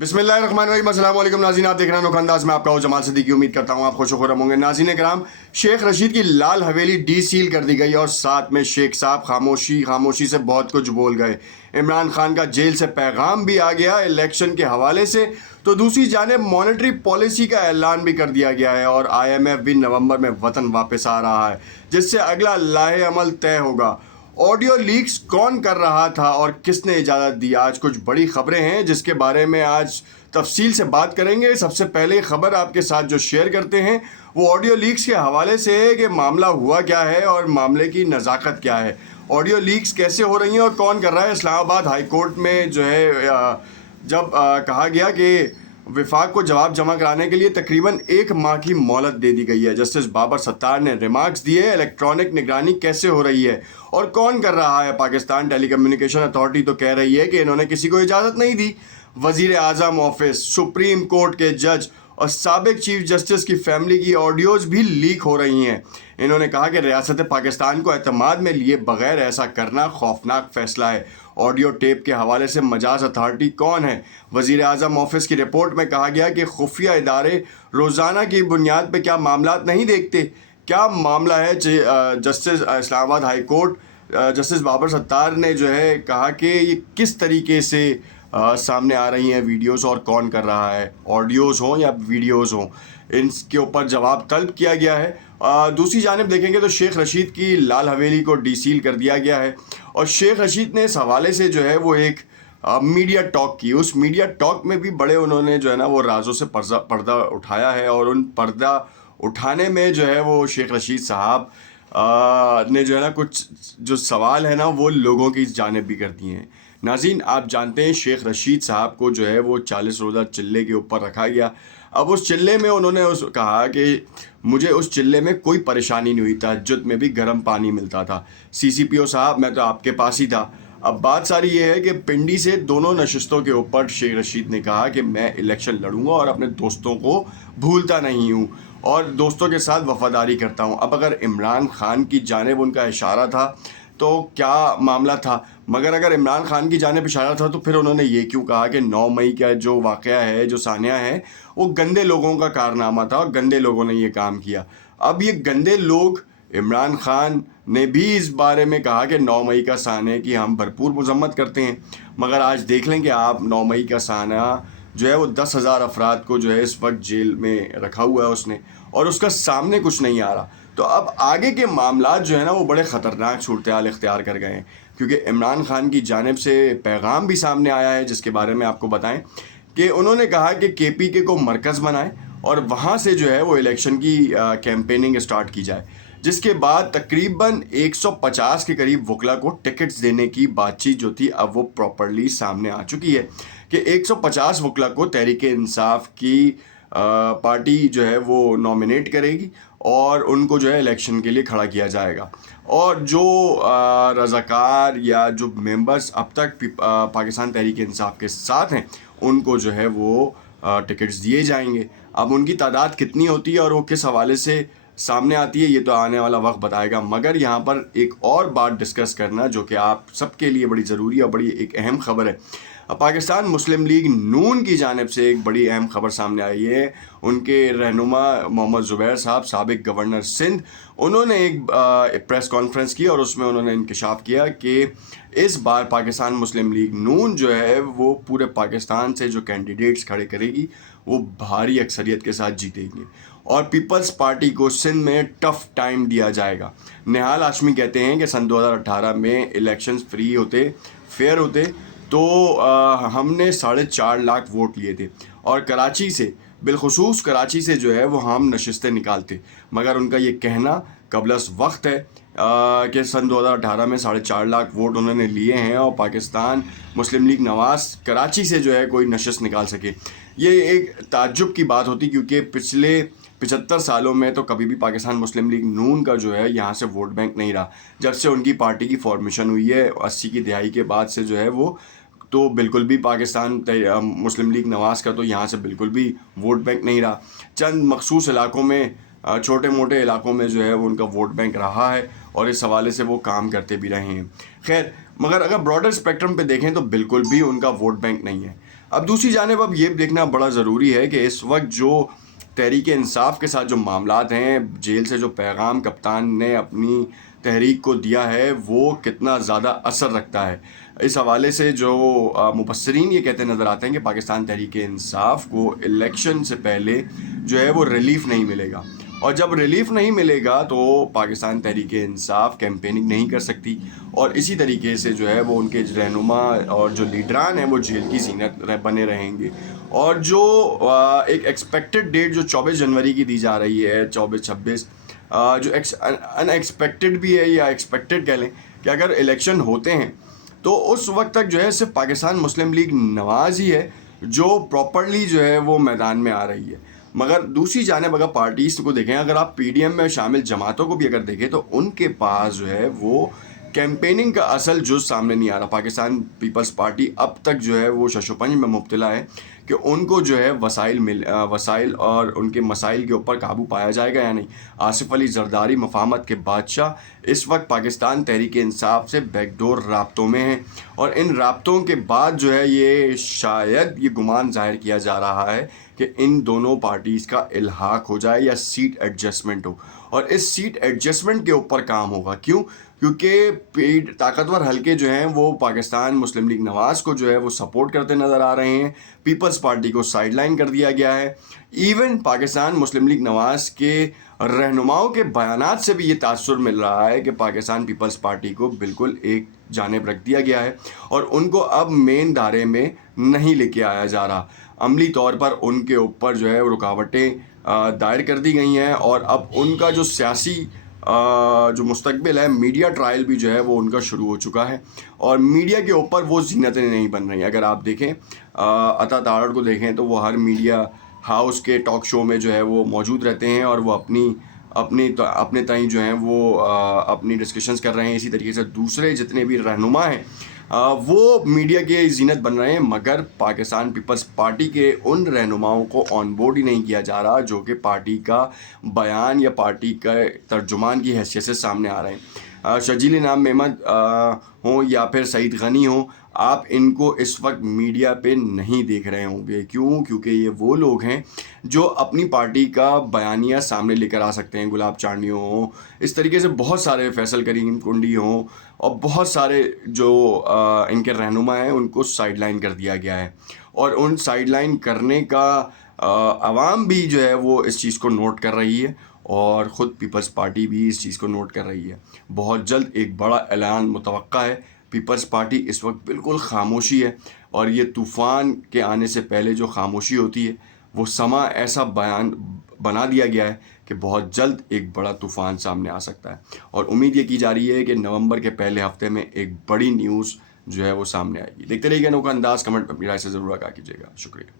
बिस्मिल्लाहिर्रहमानिर्रहीम। अस्सलाम वालेकुम नाज़रीन, आप देख रहे हैं अनोखा अंदाज में। आपका हो जमाल सिद्दीकी। उम्मीद करता हूँ आप खुश खुरम होंगे। नाज़रीन कराम, शेख रशीद की लाल हवेली डी सील कर दी गई और साथ में शेख साहब खामोशी से बहुत कुछ बोल गए। इमरान खान का जेल से पैगाम भी आ गया इलेक्शन के हवाले से, तो दूसरी जानिब मॉनेटरी पॉलिसी का ऐलान भी कर दिया गया है और IMF भी नवंबर में वतन वापस आ रहा है, जिससे अगला लाहे अमल तय होगा। ऑडियो लीक्स कौन कर रहा था और किसने इजाज़त दी, आज कुछ बड़ी खबरें हैं जिसके बारे में आज तफसील से बात करेंगे। सबसे पहले खबर आपके साथ जो शेयर करते हैं वो ऑडियो लीक्स के हवाले से है कि मामला हुआ क्या है और मामले की नज़ाकत क्या है। ऑडियो लीक्स कैसे हो रही हैं और कौन कर रहा है। इस्लामाबाद हाई कोर्ट में जो है जब कहा गया कि विफाक को जवाब जमा कराने के लिए तकरीबन 1 माह की मोहलत दे दी गई है। जस्टिस बाबर सत्तार ने रिमार्क्स दिए इलेक्ट्रॉनिक निगरानी कैसे हो रही है और कौन कर रहा है। पाकिस्तान टेलीकम्युनिकेशन अथॉरिटी तो कह रही है कि इन्होंने किसी को इजाज़त नहीं दी। वज़ीर आज़म ऑफिस, सुप्रीम कोर्ट के जज और साबिक चीफ जस्टिस की फैमिली की ऑडियोज़ भी लीक हो रही हैं। इन्होंने कहा कि रियासत पाकिस्तान को एतमाद में लिए बगैर ऐसा करना खौफनाक फ़ैसला है। ऑडियो टेप के हवाले से मजाज अथॉरिटी कौन है। वज़ीर आज़म ऑफिस की रिपोर्ट में कहा गया कि खुफिया इदारे रोज़ाना की बुनियाद पर क्या मामलात नहीं देखते। क्या मामला है। Justice Islamabad high court justice Babar Sattar ने जो है कहा कि ये किस तरीके से सामने आ रही हैं वीडियोस और कौन कर रहा है, ऑडियोज़ हों या वीडियोज़ हों, इनके ऊपर जवाब तलब किया गया है। दूसरी जानिब देखेंगे तो शेख रशीद की लाल हवेली को डीसील कर दिया गया है और शेख रशीद ने इस हवाले से जो है वो एक मीडिया टॉक की। उस मीडिया टॉक में भी बड़े उन्होंने जो है ना वो राजों से पर्दा उठाया है और उन पर्दा उठाने में जो है वो शेख रशीद साहब ने जो है ना कुछ जो सवाल है ना वो लोगों की जानिब भी कर दिए हैं। नाज़रीन, आप जानते हैं शेख रशीद साहब को जो है वो 40 रोज़ा चिल्ले के ऊपर रखा गया। अब उस चिल्ले में उन्होंने कहा कि मुझे उस चिल्ले में कोई परेशानी नहीं हुई, तहज्जुद में भी गर्म पानी मिलता था। CCPO साहब, मैं तो आपके पास ही था। अब बात सारी ये है कि पिंडी से दोनों नशिस्तों के ऊपर शेख रशीद ने कहा कि मैं इलेक्शन लड़ूंगा और अपने दोस्तों को भूलता नहीं हूँ और दोस्तों के साथ वफादारी करता हूँ। अब अगर इमरान खान की जानिब उनका इशारा था तो क्या मामला था, मगर अगर इमरान खान की जानिब इशारा था तो फिर उन्होंने ये क्यों कहा कि 9 मई का जो वाक़या है, जो सानिया है, वो गंदे लोगों का कारनामा था और गंदे लोगों ने ये काम किया। अब ये गंदे लोग, इमरान खान ने भी इस बारे में कहा कि 9 मई का सानिया की हम भरपूर मजम्मत करते हैं, मगर आज देख लें कि आप 9 मई का सानिया जो है वो 10,000 अफराद को जो है इस वक्त जेल में रखा हुआ है उसने, और उसका सामने कुछ नहीं आ रहा। तो अब आगे के मामलात जो है ना वो बड़े ख़तरनाक सूरत-ए-हाल इख्तियार कर गए हैं, क्योंकि इमरान खान की जानिब से पैगाम भी सामने आया है जिसके बारे में आपको बताएं कि उन्होंने कहा कि KPK को मरकज़ बनाएं और वहाँ से जो है वो इलेक्शन की कैंपेनिंग स्टार्ट की जाए, जिसके बाद तकरीबन 150 के करीब वकला को टिकट्स देने की बातचीत जो थी अब वो प्रॉपरली सामने आ चुकी है कि 150 वकला को तहरीक-ए-इंसाफ की पार्टी जो है वो नॉमिनेट करेगी और उनको जो है इलेक्शन के लिए खड़ा किया जाएगा। और जो रज़ाकार या जो मेंबर्स अब तक पाकिस्तान तहरीक-ए-इंसाफ के साथ हैं उनको जो है वो टिकट्स दिए जाएंगे। अब उनकी तादाद कितनी होती है और वो किस हवाले से सामने आती है ये तो आने वाला वक्त बताएगा। मगर यहाँ पर एक और बात डिस्कस करना जो कि आप सबके लिए बड़ी ज़रूरी और बड़ी एक अहम खबर है। पाकिस्तान मुस्लिम लीग नून की जानिब से एक बड़ी अहम खबर सामने आई है। उनके रहनुमा मोहम्मद ज़ुबैर साहब, साबिक गवर्नर सिंध, उन्होंने एक प्रेस कॉन्फ्रेंस की और उसमें उन्होंने इंकशाफ किया कि इस बार पाकिस्तान मुस्लिम लीग नून जो है वो पूरे पाकिस्तान से जो कैंडिडेट्स खड़े करेगी वो भारी अक्सरियत के साथ जीतेंगे और पीपल्स पार्टी को सिंध में टफ़ टाइम दिया जाएगा। निहाल हाशमी कहते हैं कि सन 2018 में इलेक्शंस फ्री होते, फेयर होते तो हमने 4.5 लाख वोट लिए थे और कराची से, बिलखुसूस कराची से जो है वो हम नशिस्तें निकालते, मगर उनका ये कहना कबलस वक्त है कि सन 2018 में 4.5 लाख वोट उन्होंने लिए हैं और पाकिस्तान मुस्लिम लीग नवाज कराची से जो है कोई नशिस्त निकाल सके। ये एक ताज्जुब की बात होती, क्योंकि पिछले 75 सालों में तो कभी भी पाकिस्तान मुस्लिम लीग नून का जो है यहाँ से वोट बैंक नहीं रहा। जब से उनकी पार्टी की फॉर्मेशन हुई है 80 की दहाई के बाद से जो है वो तो बिल्कुल भी पाकिस्तान मुस्लिम लीग नवाज़ का तो यहाँ से बिल्कुल भी वोट बैंक नहीं रहा। चंद मखसूस इलाकों में, छोटे मोटे इलाकों में जो है वो उनका वोट बैंक रहा है और इस हवाले से वो काम करते भी रहे हैं। खैर, मगर अगर ब्रॉडर स्पेक्ट्रम पे देखें तो बिल्कुल भी उनका वोट बैंक नहीं है। اب دوسری جانب اب یہ دیکھنا بڑا ضروری ہے کہ اس وقت جو تحریک انصاف کے ساتھ جو معاملات ہیں، جیل سے جو پیغام کپتان نے اپنی تحریک کو دیا ہے وہ کتنا زیادہ اثر رکھتا ہے. اس حوالے سے جو مبصرین یہ کہتے نظر آتے ہیں کہ پاکستان تحریک انصاف کو الیکشن سے پہلے جو ہے وہ ریلیف نہیں ملے گا، اور جب ریلیف نہیں ملے گا تو پاکستان تحریک انصاف کیمپیننگ نہیں کر سکتی، اور اسی طریقے سے جو ہے وہ ان کے رہنما اور جو لیڈران ہیں وہ جیل کی زینت بنے رہیں گے. اور جو ایک ایکسپیکٹڈ ڈیٹ جو 24 جنوری کی دی جا رہی ہے، 24-26، جو ان ایکسپیکٹڈ بھی ہے یا ایکسپیکٹڈ کہہ لیں کہ اگر الیکشن ہوتے ہیں تو اس وقت تک جو ہے صرف پاکستان مسلم لیگ نواز ہی ہے جو پراپرلی جو ہے وہ میدان میں آ رہی ہے. مگر دوسری جانب اگر پارٹیز کو دیکھیں، اگر آپ پی ڈی ایم میں شامل جماعتوں کو بھی اگر دیکھیں تو ان کے پاس جو ہے وہ کیمپیننگ کا اصل جز سامنے نہیں آ رہا. پاکستان پیپلز پارٹی اب تک جو ہے وہ شش و پنج میں مبتلا ہے کہ ان کو جو ہے وسائل اور ان کے مسائل کے اوپر قابو پایا جائے گا یا نہیں. آصف علی زرداری مفاہمت کے بادشاہ اس وقت پاکستان تحریک انصاف سے بیک ڈور رابطوں میں ہیں، اور ان رابطوں کے بعد جو ہے یہ شاید یہ گمان ظاہر کیا جا رہا ہے کہ ان دونوں پارٹیز کا الحاق ہو جائے یا سیٹ ایڈجسٹمنٹ ہو، اور اس سیٹ ایڈجسٹمنٹ کے اوپر کام ہوگا. کیوں؟ کیونکہ طاقتور حلقے جو ہیں وہ پاکستان مسلم لیگ نواز کو جو ہے وہ سپورٹ کرتے نظر آ رہے ہیں، پیپلز پارٹی کو سائیڈ لائن کر دیا گیا ہے. ایون پاکستان مسلم لیگ نواز کے رہنماؤں کے بیانات سے بھی یہ تاثر مل رہا ہے کہ پاکستان پیپلز پارٹی کو بالکل ایک جانب رکھ دیا گیا ہے اور ان کو اب مین دھارے میں نہیں لے کے آیا جا رہا. عملی طور پر ان کے اوپر جو ہے رکاوٹیں دائر کر دی گئی ہیں، اور اب ان کا جو سیاسی جو مستقبل ہے، میڈیا ٹرائل بھی جو ہے وہ ان کا شروع ہو چکا ہے، اور میڈیا کے اوپر وہ زینتیں نہیں بن رہی. اگر آپ دیکھیں عطا تارڑ کو دیکھیں تو وہ ہر میڈیا ہاؤس کے ٹاک شو میں جو ہے وہ موجود رہتے ہیں، اور وہ اپنے تئیں جو ہیں وہ اپنی ڈسکشنز کر رہے ہیں. اسی طریقے سے دوسرے جتنے بھی رہنما ہیں وہ میڈیا کے زینت بن رہے ہیں، مگر پاکستان پیپلز پارٹی کے ان رہنماؤں کو آن بورڈ ہی نہیں کیا جا رہا جو کہ پارٹی کا بیان یا پارٹی کا ترجمان کی حیثیت سے سامنے آ رہے ہیں. شرجیل انعام احمد ہوں یا پھر سعید غنی ہوں، آپ ان کو اس وقت میڈیا پہ نہیں دیکھ رہے ہوں گے. کیوں؟ کیونکہ یہ وہ لوگ ہیں جو اپنی پارٹی کا بیانیہ سامنے لے کر آ سکتے ہیں. گلاب چانڈیوں ہوں، اس طریقے سے بہت سارے فیصل کریم کنڈی ہوں، اور بہت سارے جو ان کے رہنما ہیں ان کو سائیڈ لائن کر دیا گیا ہے، اور ان سائیڈ لائن کرنے کا عوام بھی جو ہے وہ اس چیز کو نوٹ کر رہی ہے، اور خود پیپلز پارٹی بھی اس چیز کو نوٹ کر رہی ہے. بہت جلد ایک بڑا اعلان متوقع ہے. پیپلز پارٹی اس وقت بالکل خاموشی ہے، اور یہ طوفان کے آنے سے پہلے جو خاموشی ہوتی ہے وہ سما ایسا بیان بنا دیا گیا ہے کہ بہت جلد ایک بڑا طوفان سامنے آ سکتا ہے. اور امید یہ کی جا رہی ہے کہ نومبر کے پہلے ہفتے میں ایک بڑی نیوز جو ہے وہ سامنے آئے گی. دیکھتے رہیے گا انوکھا انداز. کمنٹ پر اپنی رائے سے ضرور آگاہ کیجیے گا. شکریہ.